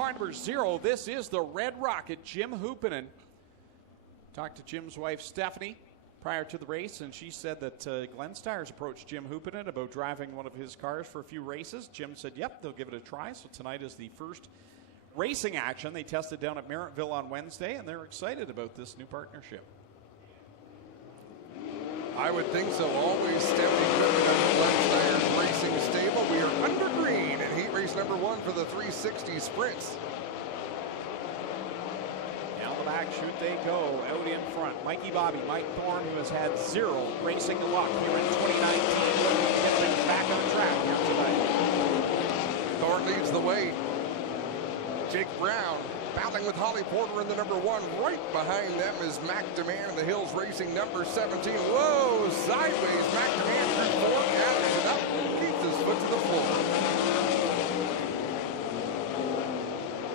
car number 0. This is the Red Rocket, Jim Hoopinen. Talked to Jim's wife, Stephanie, prior to the race, and she said that Glenn Styres approached Jim Hoopinen about driving one of his cars for a few races. Jim said, yep, they'll give it a try. So tonight is the first racing action. They tested down at Merrittville on Wednesday, and they're excited about this new partnership. I would think so. Always steady equipment on the Glenn Styres Racing stable. We are under green in heat race number 1 for the 360 sprints. Down the back chute they go, out in front. Mike Thorne, who has had 0 racing luck here in 2019, get things back on track here tonight. Thorne leads the way. Jake Brown battling with Holly Porter in the number 1. Right behind them is McDeman in the Hills Racing number 17. Whoa, sideways. McDeman through 4, gathers it up, keeps his foot to the floor.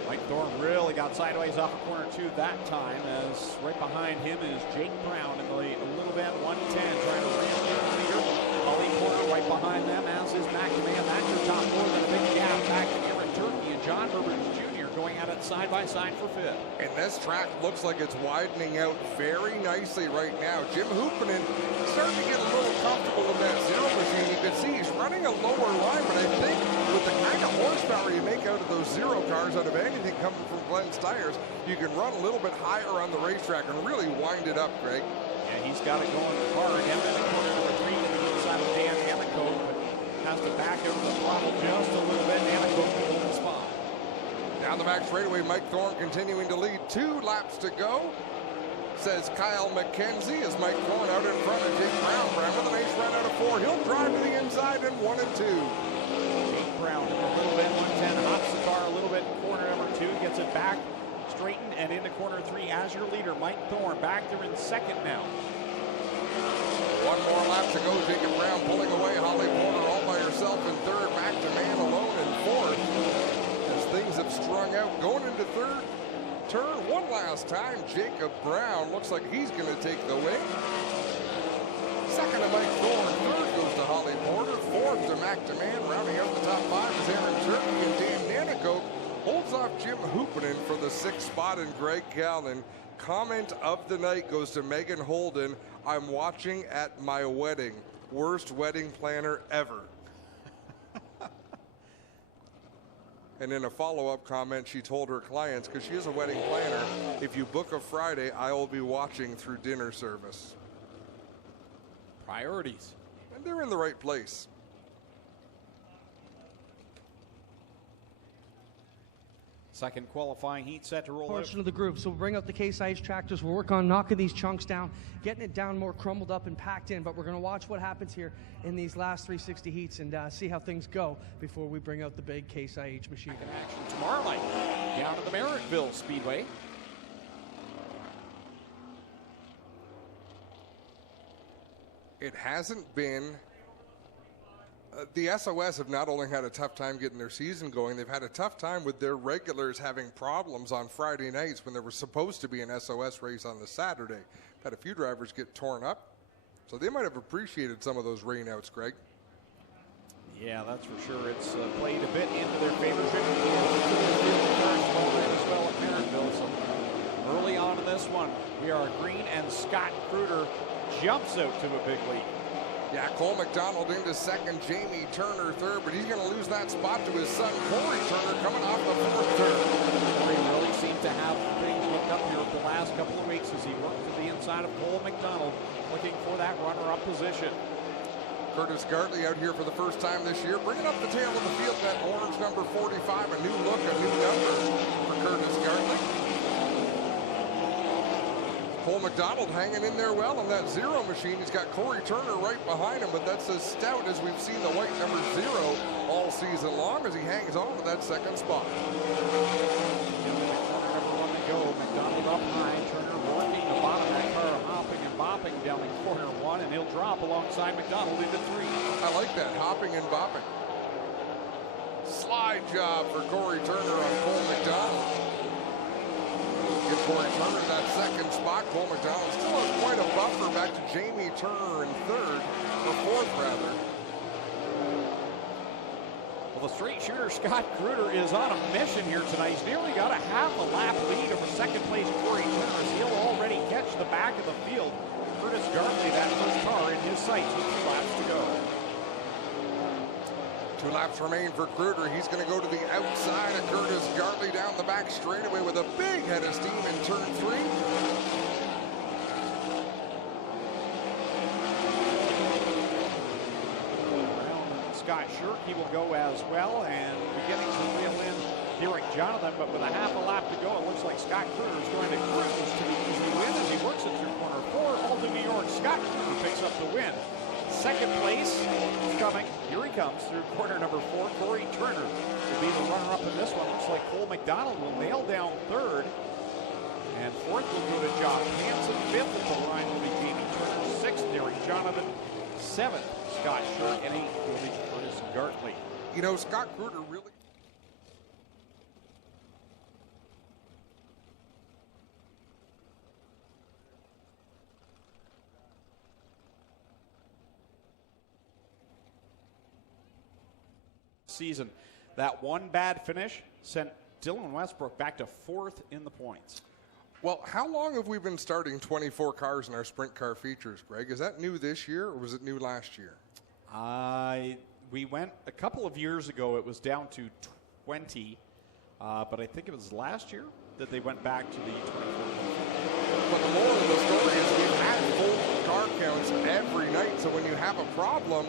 Mike Thorne really got sideways off of corner 2 that time, as right behind him is Jake Brown in the little bit 110, trying to ram the leader. Holly Porter right behind them, as is McDeman. That's your top more than a big gap back to Aaron Turkey and John Herbert Jr. going at it side by side for 5th. And this track looks like it's widening out very nicely right now. Jim Hoopinen starting to get a little comfortable with that 0 machine. You can see he's running a lower line, but I think with the kind of horsepower you make out of those 0 cars, out of anything coming from Glenn Styres, you can run a little bit higher on the racetrack and really wind it up, Greg. Yeah, he's got it going hard. Down in the corner number 3 to the inside of Dan Anacote, but has to back out of the throttle just a little bit. Anacote in the spot. Down the back straightaway, Mike Thorne continuing to lead. 2 laps to go, says Kyle McKenzie, as Mike Thorne out in front of Jake Brown. Brown with a nice run out of 4. He'll drive to the inside in 1 and 2. Jake Brown in a little bit, 110, hops the car a little bit in corner number 2, gets it back, straightened, and into corner 3 as your leader, Mike Thorne, back there in 2nd now. 1 more lap to go. Jacob Brown pulling away. Holly Porter all by herself in 3rd. McDeman alone in 4th. Things have strung out going into 3rd turn one last time. Jacob Brown looks like he's going to take the win. 2nd to Mike Thorne. 3rd goes to Holly Porter. 4th to McDeman. Rounding out the top 5 is Aaron Turkey, and Dan Nanico holds off Jim Hoopinen for the 6th spot. And Greg Callan, comment of the night goes to Megan Holden. I'm watching at my wedding. Worst wedding planner ever. And in a follow-up comment, she told her clients, because she is a wedding planner, if you book a Friday, I will be watching through dinner service. Priorities. And they're in the right place. Second qualifying heat set to roll portion of the group. So we'll bring out the Case IH tractors. We'll work on knocking these chunks down, getting it down more crumbled up and packed in. But we're going to watch what happens here in these last 360 heats and see how things go before we bring out the big Case IH machine. In action tomorrow night down at the Merrittville Speedway. It hasn't been... the SOS have not only had a tough time getting their season going, they've had a tough time with their regulars having problems on Friday nights when there was supposed to be an SOS race on the Saturday. Had a few drivers get torn up, so they might have appreciated some of those rainouts, Greg. Yeah, that's for sure. It's played a bit into their favor. As well at Merrittville. So early on in this one, we are green, and Scott Kruder jumps out to a big lead. Yeah, Cole McDonald into 2nd, Jamie Turner 3rd, but he's going to lose that spot to his son, Corey Turner, coming off the 4th turn. Corey really seemed to have things looked up here the last couple of weeks as he worked to the inside of Cole McDonald, looking for that runner-up position. Curtis Gartley out here for the first time this year, bringing up the tail of the field, that orange number 45, a new look, a new number for Curtis Gartley. Cole McDonald hanging in there well on that 0 machine. He's got Corey Turner right behind him, but that's as stout as we've seen the white number 0 all season long as he hangs on to that 2nd spot. Number 1 to go. McDonald up high. Turner working the bottom of that car, hopping and bopping down in corner 1, and he'll drop alongside McDonald into 3. I like that, hopping and bopping. Slide job for Corey Turner on Cole McDonald. Get Corey Turner to that 2nd spot. Cole McDonald still has quite a buffer back to Jamie Turner in 3rd, or 4th rather. Well, the straight shooter, Scott Kruder, is on a mission here tonight. He's nearly got a half a lap lead over second place Corey Turner, as he'll already catch the back of the field. Curtis Gartley, that first car in his sights with 2 laps to go. 2 laps remain for Kruder. He's going to go to the outside of Curtis Gartley down the back straightaway with a big head of steam in turn 3. Scott Shirky will go as well, and beginning to reel in Derek Jonathan, but with a half a lap to go, it looks like Scott Kruder is going to cruise to the easy win as he works it through corner 4. Alton, New York, Scott Kruder picks up the win. Second place coming, here he comes through corner number 4. Corey Turner will be the runner-up in this one. Looks like Cole McDonald will nail down 3rd, and 4th will go to Josh Hansen. 5th at the line will be Jamie Turner. 6th, Derek Jonathan. 7th, Scott Shirk, and 8th will be Curtis Gartley. You know, Scott Kruder really... season. That one bad finish sent Dylan Westbrook back to 4th in the points. Well, how long have we been starting 24 cars in our sprint car features, Greg? Is that new this year, or was it new last year? We went a couple of years ago, it was down to 20, but I think it was last year that they went back to the 24. But the moral of the story is we've had full car counts every night, so when you have a problem,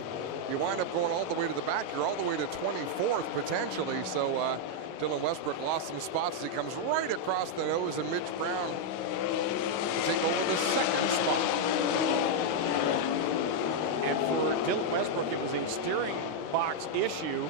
you wind up going all the way to the back. You're all the way to 24th, potentially, so... Dylan Westbrook lost some spots as he comes right across the nose, and Mitch Brown to take over the 2nd spot. And for Dylan Westbrook, it was a steering box issue.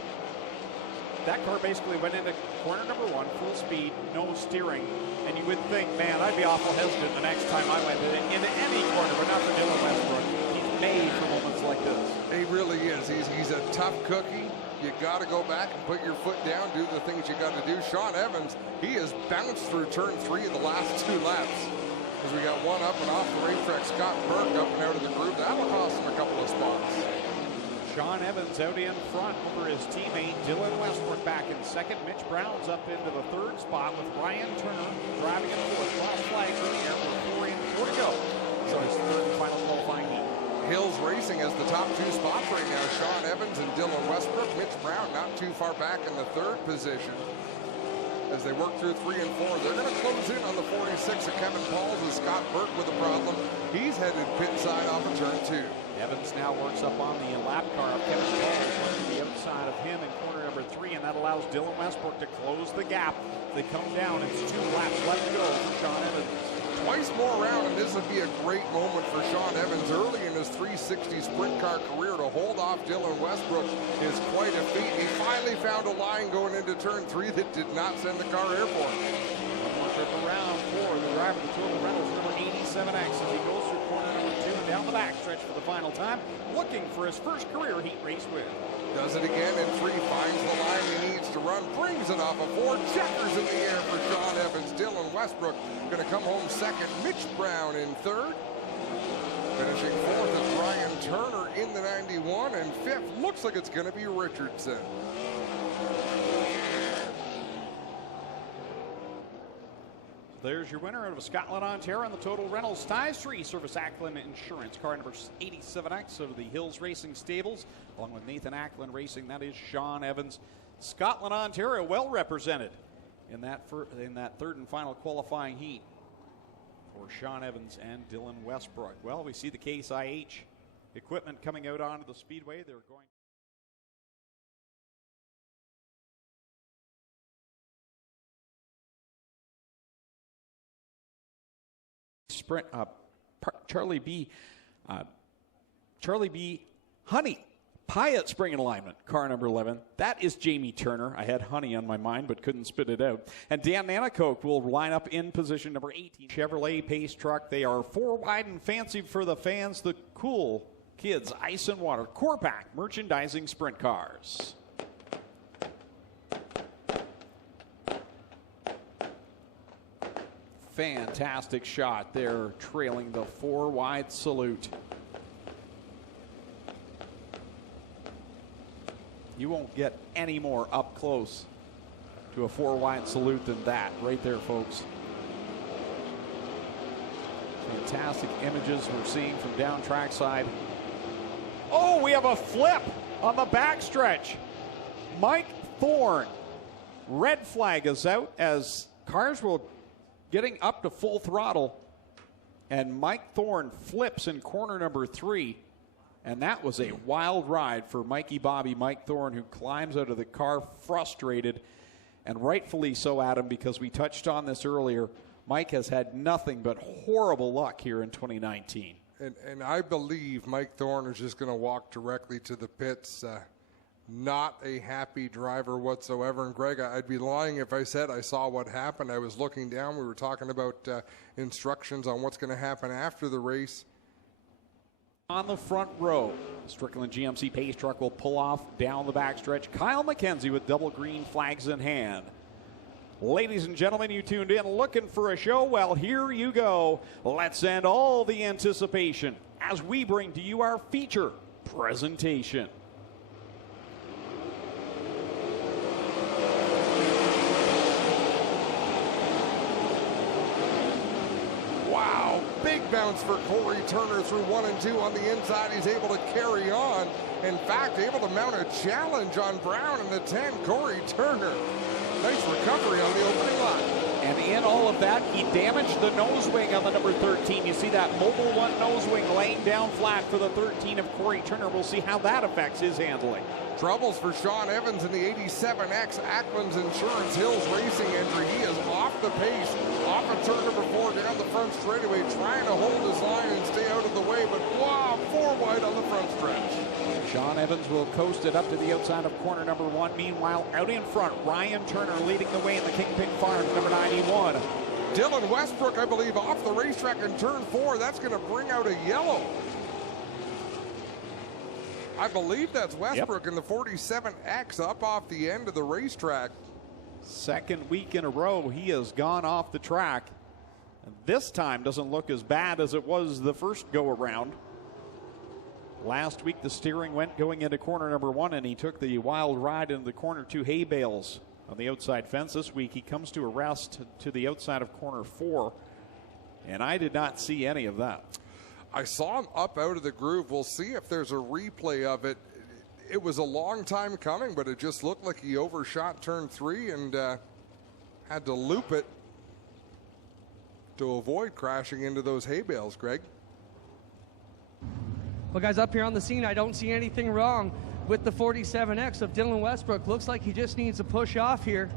That car basically went into corner number 1, full speed, no steering. And you would think, man, I'd be awful hesitant the next time I went into any corner, but not for Dylan Westbrook. He's made for moments like this. He really is. He's a tough cookie. You got to go back and put your foot down, do the things you got to do. Sean Evans, he has bounced through turn 3 in the last 2 laps. As we got one up and off the racetrack, Scott Burke up and out of the group. That'll cost him a couple of spots. Sean Evans out in front over his teammate Dylan Westbrook back in 2nd. Mitch Brown's up into the 3rd spot with Ryan Turner driving in 4th. Cross flags in the air with 4 in, 4 to go. So his 3rd and final qualifying heat. Hills Racing has the top 2 spots right now. Sean Evans and Dylan Westbrook. Mitch Brown not too far back in the 3rd position. As they work through 3 and 4, they're going to close in on the 46 of Kevin Pauls and Scott Burke with a problem. He's headed pit side off of turn 2. Evans now works up on the lap car of Kevin Pauls, to the outside of him in corner number 3, and that allows Dylan Westbrook to close the gap. They come down. It's 2 laps left to go for Sean Evans. Twice more around, and this would be a great moment for Sean Evans early in his 360 sprint car career. To hold off Dylan Westbrook is quite a feat. He finally found a line going into turn 3 that did not send the car airborne. One more trip around for the driver of the Total Reynolds, number 87X, as he goes through corner number 2 and down the backstretch for the final time, looking for his first career heat race win. Does it again in 3, finds the line he needs to run, brings it off of 4, checkers in the air for Sean Evans. Dylan Westbrook going to come home 2nd, Mitch Brown in 3rd. Finishing 4th is Ryan Turner in the 91, and 5th looks like it's going to be Richardson. There's your winner out of Scotland, Ontario, and the Total Reynolds Ties 3 Service Ackland Insurance. Car number 87X out of the Hills Racing Stables, along with Nathan Ackland Racing. That is Sean Evans. Scotland, Ontario, well represented in that 3rd and final qualifying heat for Sean Evans and Dylan Westbrook. Well, we see the Case IH equipment coming out onto the speedway. They're going. Sprint, Charlie B. Honey, Pyatt spring and alignment, car number 11. That is Jamie Turner. I had Honey on my mind, but couldn't spit it out. And Dan Nanakoke will line up in position number 18. Chevrolet Pace truck. They are 4 wide and fancy for the fans. The cool kids, ice and water. Corpac merchandising sprint cars. Fantastic shot there, trailing the 4 wide salute. You won't get any more up close to a 4-wide salute than that right there, folks. Fantastic images we're seeing from down trackside. Oh, we have a flip on the backstretch. Mike Thorne. Red flag is out as cars were getting up to full throttle. And Mike Thorne flips in corner number 3. And that was a wild ride for Mikey Bobby Mike Thorne, who climbs out of the car frustrated, and rightfully so, Adam, because we touched on this earlier. Mike has had nothing but horrible luck here in 2019. And I believe Mike Thorne is just going to walk directly to the pits. Not a happy driver whatsoever. And Greg, I'd be lying if I said I saw what happened. I was looking down. We were talking about instructions on what's going to happen after the race. On the front row, Strickland GMC Pace truck will pull off down the backstretch. Kyle McKenzie with double green flags in hand. Ladies and gentlemen, you tuned in looking for a show? Well, here you go. Let's end all the anticipation as we bring to you our feature presentation. Wow, big bounce for Corey Turner through 1 and 2 on the inside. He's able to carry on. In fact, able to mount a challenge on Brown in the 10. Corey Turner, nice recovery on the opening line. And in all of that, he damaged the nose wing on the number 13. You see that Mobile 1 nose wing laying down flat for the 13 of Corey Turner. We'll see how that affects his handling. Troubles for Sean Evans in the 87X Ackland's Insurance Hills Racing entry. He is off the pace, off of turn number 4 down the front straightaway, trying to hold his line and stay out of the way, but wow, 4 wide on the front stretch. Sean Evans will coast it up to the outside of corner number 1. Meanwhile, out in front, Ryan Turner leading the way in the Kingpin Farms, number 91. Dylan Westbrook, I believe, off the racetrack in turn 4. That's going to bring out a yellow. I believe that's Westbrook in the 47X up off the end of the racetrack. Second week in a row, he has gone off the track. And this time doesn't look as bad as it was the first go-around. Last week, the steering went going into corner number 1, and he took the wild ride into the corner 2 hay bales on the outside fence. This week, he comes to a rest to the outside of corner 4, and I did not see any of that. I saw him up out of the groove. We'll see if there's a replay of it. It was a long time coming, but it just looked like he overshot turn 3 and had to loop it to avoid crashing into those hay bales, Greg. Well, guys, up here on the scene, I don't see anything wrong with the 47X of Dylan Westbrook. Looks like he just needs to push off here.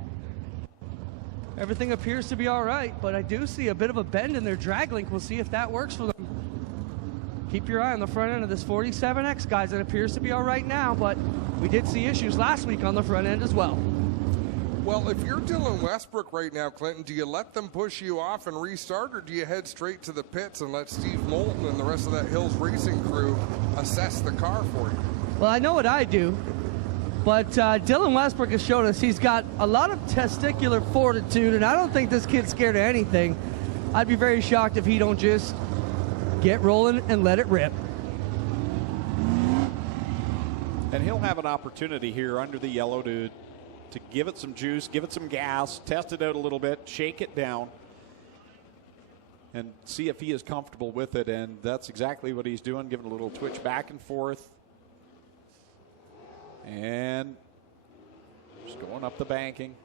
Everything appears to be all right, but I do see a bit of a bend in their drag link. We'll see if that works for them. Keep your eye on the front end of this 47X, guys. It appears to be all right now, but we did see issues last week on the front end as well. Well, if you're Dylan Westbrook right now, Clinton, do you let them push you off and restart, or do you head straight to the pits and let Steve Moulton and the rest of that Hills Racing crew assess the car for you? Well, I know what I do, but Dylan Westbrook has shown us he's got a lot of testicular fortitude, and I don't think this kid's scared of anything. I'd be very shocked if he don't just get rolling and let it rip. And he'll have an opportunity here under the yellow to give it some juice, give it some gas, test it out a little bit, shake it down, and see if he is comfortable with it. And that's exactly what he's doing, giving a little twitch back and forth. And just going up the banking,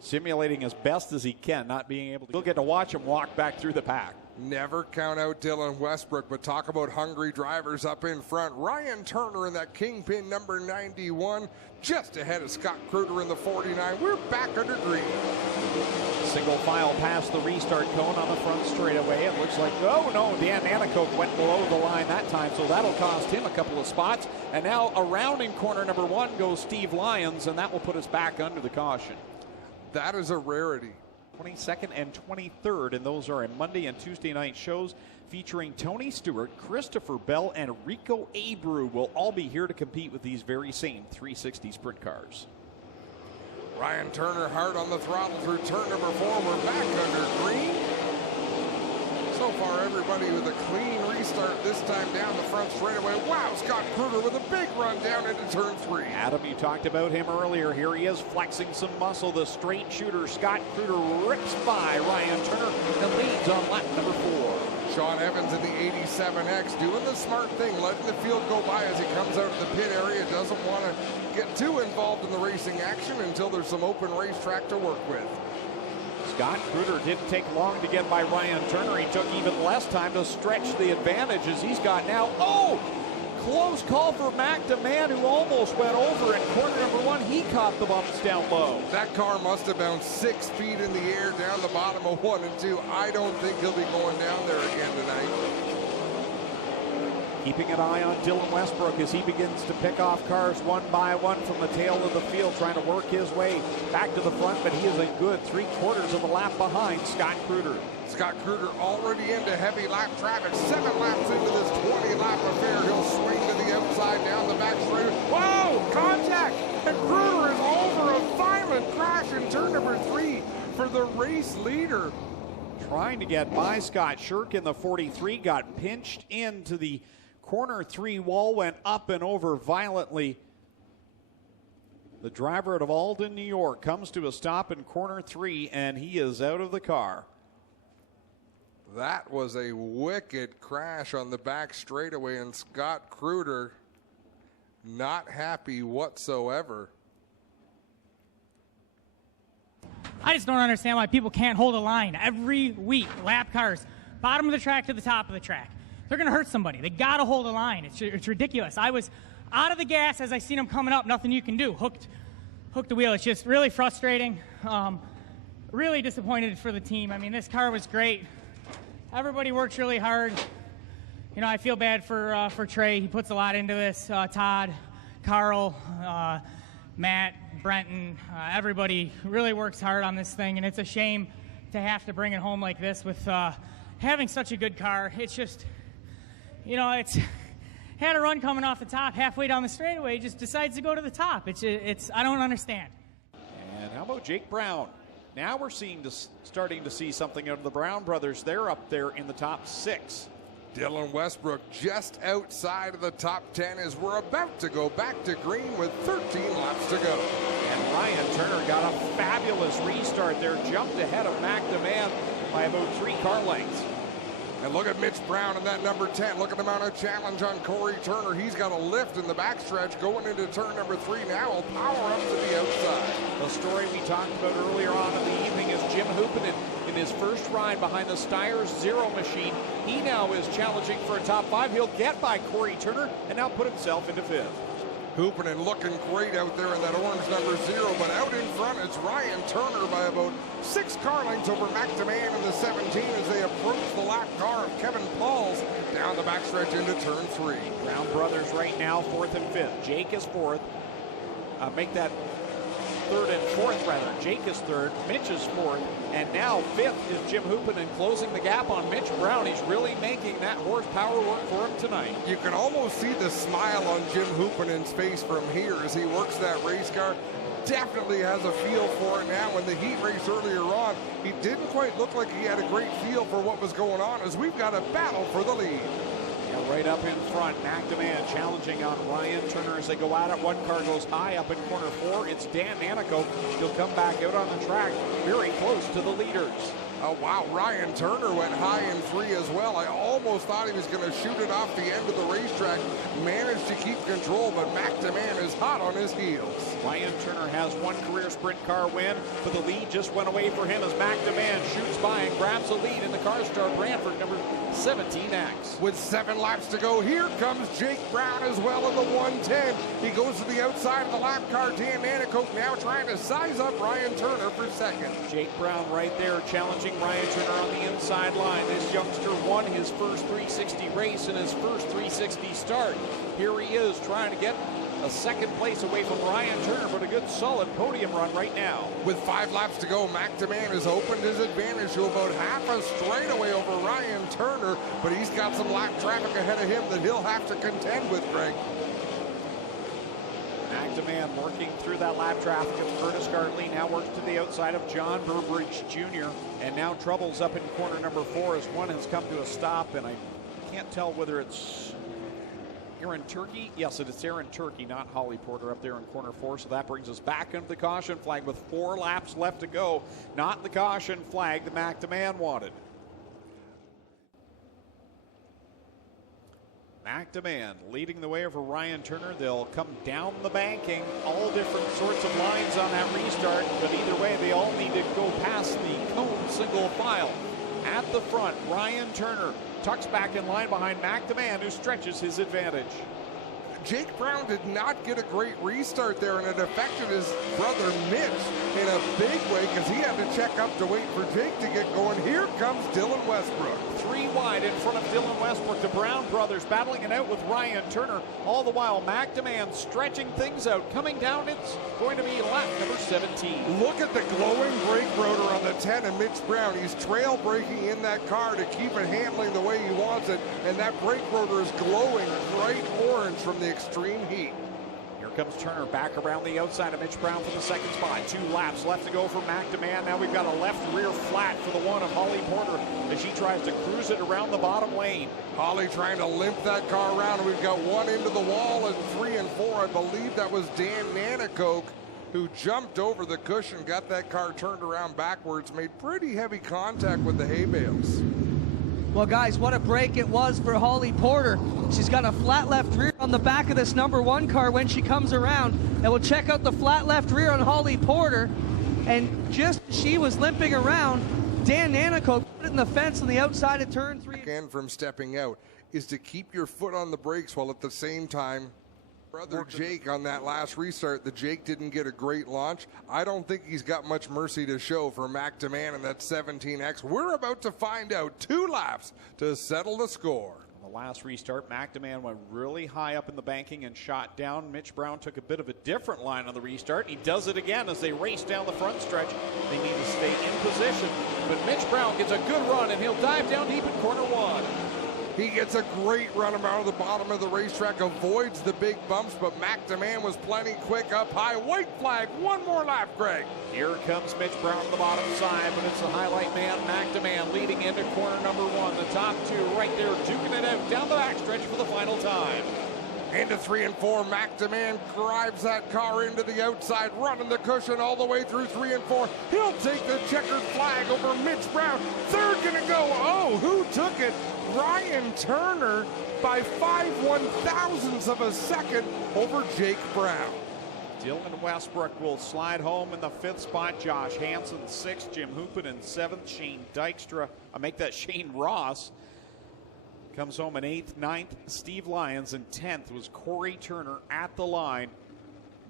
simulating as best as he can, not being able to. We'll get to watch him walk back through the pack. Never count out Dylan Westbrook, but talk about hungry drivers up in front. Ryan Turner in that Kingpin number 91, just ahead of Scott Kruger in the 49. We're back under green. Single file past the restart cone on the front straightaway. It looks like, oh no, Dan Nanakoke went below the line that time, so that'll cost him a couple of spots. And now around in corner number 1 goes Steve Lyons, and that will put us back under the caution. That is a rarity. 22nd and 23rd, and those are a Monday and Tuesday night shows featuring Tony Stewart, Christopher Bell, and Rico Abreu will all be here to compete with these very same 360 sprint cars. Ryan Turner hard on the throttle through turn number 4. We're back under green. So far, everybody with a clean restart this time down the front straightaway. Wow, Scott Kruger with a big run down into turn 3. Adam, you talked about him earlier. Here he is flexing some muscle. The straight shooter, Scott Kruger, rips by Ryan Turner and leads on lap number 4. Sean Evans in the 87X doing the smart thing, letting the field go by as he comes out of the pit area. Doesn't want to get too involved in the racing action until there's some open racetrack to work with. Scott Kruger didn't take long to get by Ryan Turner. He took even less time to stretch the advantage as he's got now. Oh! Close call for Mac DeMann, who almost went over in corner number 1. He caught the bumps down low. That car must have bounced 6 feet in the air down the bottom of 1 and 2. I don't think he'll be going down there again tonight. Keeping an eye on Dylan Westbrook as he begins to pick off cars one by one from the tail of the field, trying to work his way back to the front, but he is a good 3/4 of a lap behind Scott Kruger. Scott Kruger already into heavy lap traffic. 7 laps into this 20-lap affair. He'll swing to the outside down the back straight. Whoa! Contact! And Kruger is over a violent crash in turn number 3 for the race leader. Trying to get by Scott Shirk in the 43, got pinched into the corner 3 wall, went up and over violently. The driver out of Alden, New York, comes to a stop in corner 3, and he is out of the car. That was a wicked crash on the back straightaway, and Scott Kruger not happy whatsoever. I just don't understand why people can't hold a line every week. Lap cars, bottom of the track to the top of the track. They're going to hurt somebody. They got to hold a line. It's ridiculous. I was out of the gas as I seen them coming up. Nothing you can do. Hooked the wheel. It's just really frustrating. Really disappointed for the team. I mean, this car was great. Everybody works really hard. You know, I feel bad for Trey. He puts a lot into this. Todd, Carl, Matt, Brenton, everybody really works hard on this thing, and it's a shame to have to bring it home like this with having such a good car. It's just, you know, it's had a run coming off the top halfway down the straightaway, just decides to go to the top. It's I don't understand. And how about Jake Brown? Now we're starting to see something out of the Brown brothers. They're up there in the top 6. Dylan Westbrook just outside of the top 10 as we're about to go back to green with 13 laps to go. And Ryan Turner got a fabulous restart there, jumped ahead of Mac DeMann by about 3 car lengths. And look at Mitch Brown in that number 10. Look at the amount of challenge on Corey Turner. He's got a lift in the backstretch going into turn number 3 now. He'll power up to the outside. The story we talked about earlier on in the evening is Jim Hoopinen in his first ride behind the Steyrs Zero machine. He now is challenging for a top 5. He'll get by Corey Turner and now put himself into 5th. Hoopinen looking great out there in that orange number 0, but out in front it's Ryan Turner by about 6 car lengths over Mac DeMann in the 17 as they approach the lap car of Kevin Plows down the backstretch into turn 3. Brown brothers right now 4th and 5th. Jake is 4th. Make that 3rd and 4th rather. Jake is 3rd, Mitch is 4th, and now 5th is Jim Hoopinen closing the gap on Mitch Brown. He's really making that horsepower work for him tonight. You can almost see the smile on Jim Hoopinen's face from here as he works that race car. Definitely has a feel for it now. In the heat race earlier on, he didn't quite look like he had a great feel for what was going on as we've got a battle for the lead. Yeah, right up in front, Mac DeMann challenging on Ryan Turner as they go at it. One car goes high up in corner 4. It's Dan Nanico. He'll come back out on the track very close to the leaders. Oh, wow, Ryan Turner went high in 3 as well. I almost thought he was going to shoot it off the end of the racetrack. Managed to keep control, but Mac DeMann is hot on his heels. Ryan Turner has 1 career sprint car win, but the lead just went away for him as Mac DeMann shoots by and grabs the lead in the car star Brantford number 17X. With 7 laps to go, here comes Jake Brown as well in the 110. He goes to the outside of the lap car. Dan Nanicoke now trying to size up Ryan Turner for 2nd. Jake Brown right there challenging Ryan Turner on the inside line. This youngster won his first 360 race and his first 360 start. Here he is trying to get a 2nd place away from Ryan Turner, but a good solid podium run right now. With 5 laps to go, Mac DeMann has opened his advantage to about half a straightaway over Ryan Turner, but he's got some lap traffic ahead of him that he'll have to contend with, Greg. Mac DeMann working through that lap traffic of Curtis Gartley, now works to the outside of John Burbridge Jr. And now troubles up in corner number 4 as one has come to a stop, and I can't tell whether it's Aaron Turkey. Yes, it's Aaron Turkey, not Holly Porter up there in corner 4. So that brings us back into the caution flag with 4 laps left to go. Not the caution flag the McDeman wanted. McDeman leading the way over Ryan Turner. They'll come down the banking. All different sorts of lines on that restart. But either way, they all need to go past the cone single file. At the front, Ryan Turner tucks back in line behind McDeman, who stretches his advantage. Jake Brown did not get a great restart there, and it affected his brother Mitch in a big way because he had to check up to wait for Jake to get going. Here comes Dylan Westbrook. 3 wide in front of Dylan Westbrook. The Brown brothers battling it out with Ryan Turner. All the while, McDeman stretching things out. Coming down, it's going to be lap number 17. Look at the glowing brake rotor on the 10 and Mitch Brown. He's trail braking in that car to keep it handling the way he wants it, and that brake rotor is glowing bright orange from the extreme heat. Here comes Turner back around the outside of Mitch Brown for the second spot. 2 laps left to go for McDeman. Now we've got a left rear flat for the one of Holly Porter as she tries to cruise it around the bottom lane. Holly trying to limp that car around. We've got 1 into the wall and 3 and 4. I believe that was Dan Nanakoke who jumped over the cushion, got that car turned around backwards, made pretty heavy contact with the hay bales. Well, guys, what a break it was for Holly Porter. She's got a flat left rear on the back of this number 1 car when she comes around. And we'll check out the flat left rear on Holly Porter. And just as she was limping around, Dan Nanakoke put it in the fence on the outside of turn 3. And from stepping out is to keep your foot on the brakes while at the same time brother Jake on that last restart. The Jake didn't get a great launch. I don't think he's got much mercy to show for McDeman in that 17X. We're about to find out. 2 laps to settle the score. On the last restart, McDeman went really high up in the banking and shot down. Mitch Brown took a bit of a different line on the restart. He does it again as they race down the front stretch. They need to stay in position. But Mitch Brown gets a good run, and he'll dive down deep in corner 1. He gets a great run around the bottom of the racetrack, avoids the big bumps, but McDeman was plenty quick up high. White flag, 1 more lap, Greg. Here comes Mitch Brown on the bottom side, but it's the highlight man, McDeman, leading into corner number 1. The top 2 right there, duking it out down the backstretch for the final time. Into 3 and 4, McDeman drives that car into the outside, running the cushion all the way through 3 and 4. He'll take the checkered flag over Mitch Brown. Third gonna go, oh, who took it? Ryan Turner by 5/1000ths of a second over Jake Brown. Dylan Westbrook will slide home in the 5th spot. Josh Hansen 6th, Jim Hoopin in 7th, Shane Dykstra, Shane Ross comes home in 8th, 9th, Steve Lyons in 10th was Corey Turner at the line.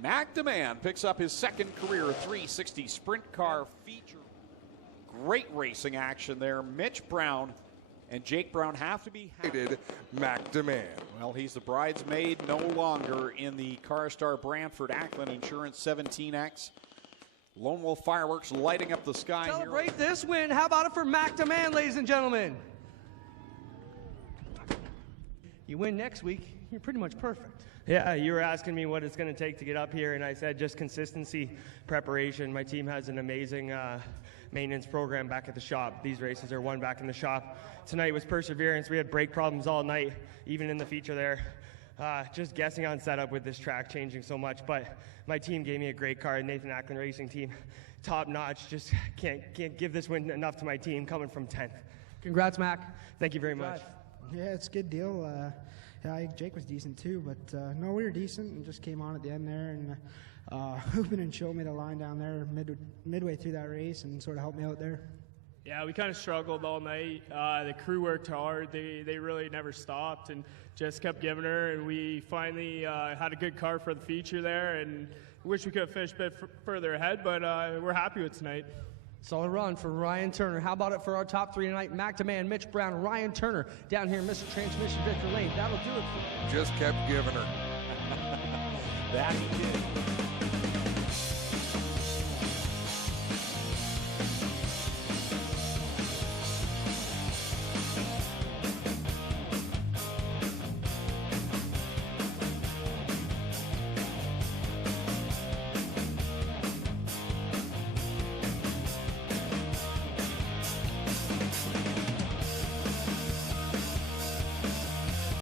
McDeman picks up his 2nd career 360 sprint car feature. Great racing action there. Mitch Brown and Jake Brown have to be happy. McDeman. Well, he's the bridesmaid no longer in the CarStar Brantford Ackland Insurance 17X. Lone Wolf Fireworks lighting up the sky. Celebrate this win. How about it for McDeman, ladies and gentlemen? You win next week, you're pretty much perfect. Yeah, you were asking me what it's going to take to get up here, and I said just consistency, preparation. My team has an amazing maintenance program back at the shop. These races are won back in the shop. Tonight was perseverance. We had brake problems all night, even in the feature there. Just guessing on setup with this track changing so much, but my team gave me a great car. Nathan Ackland Racing Team, top notch. Just can't give this win enough to my team coming from 10th. Congrats, Mac. Thank you very much. Yeah, it's a good deal. Jake was decent too, but no, we were decent and just came on at the end there and Hoopin and showed me the line down there midway through that race and sort of helped me out there. Yeah, we kind of struggled all night. The crew worked hard. They really never stopped and just kept giving her, and we finally had a good car for the feature there, and wish we could have finished a bit further ahead, but we're happy with tonight. Solid run for Ryan Turner. How about it for our top 3 tonight? McDeman, Mitch Brown, Ryan Turner down here in Mr. Transmission Victor Lane. That'll do it for Just kept giving her. That he did.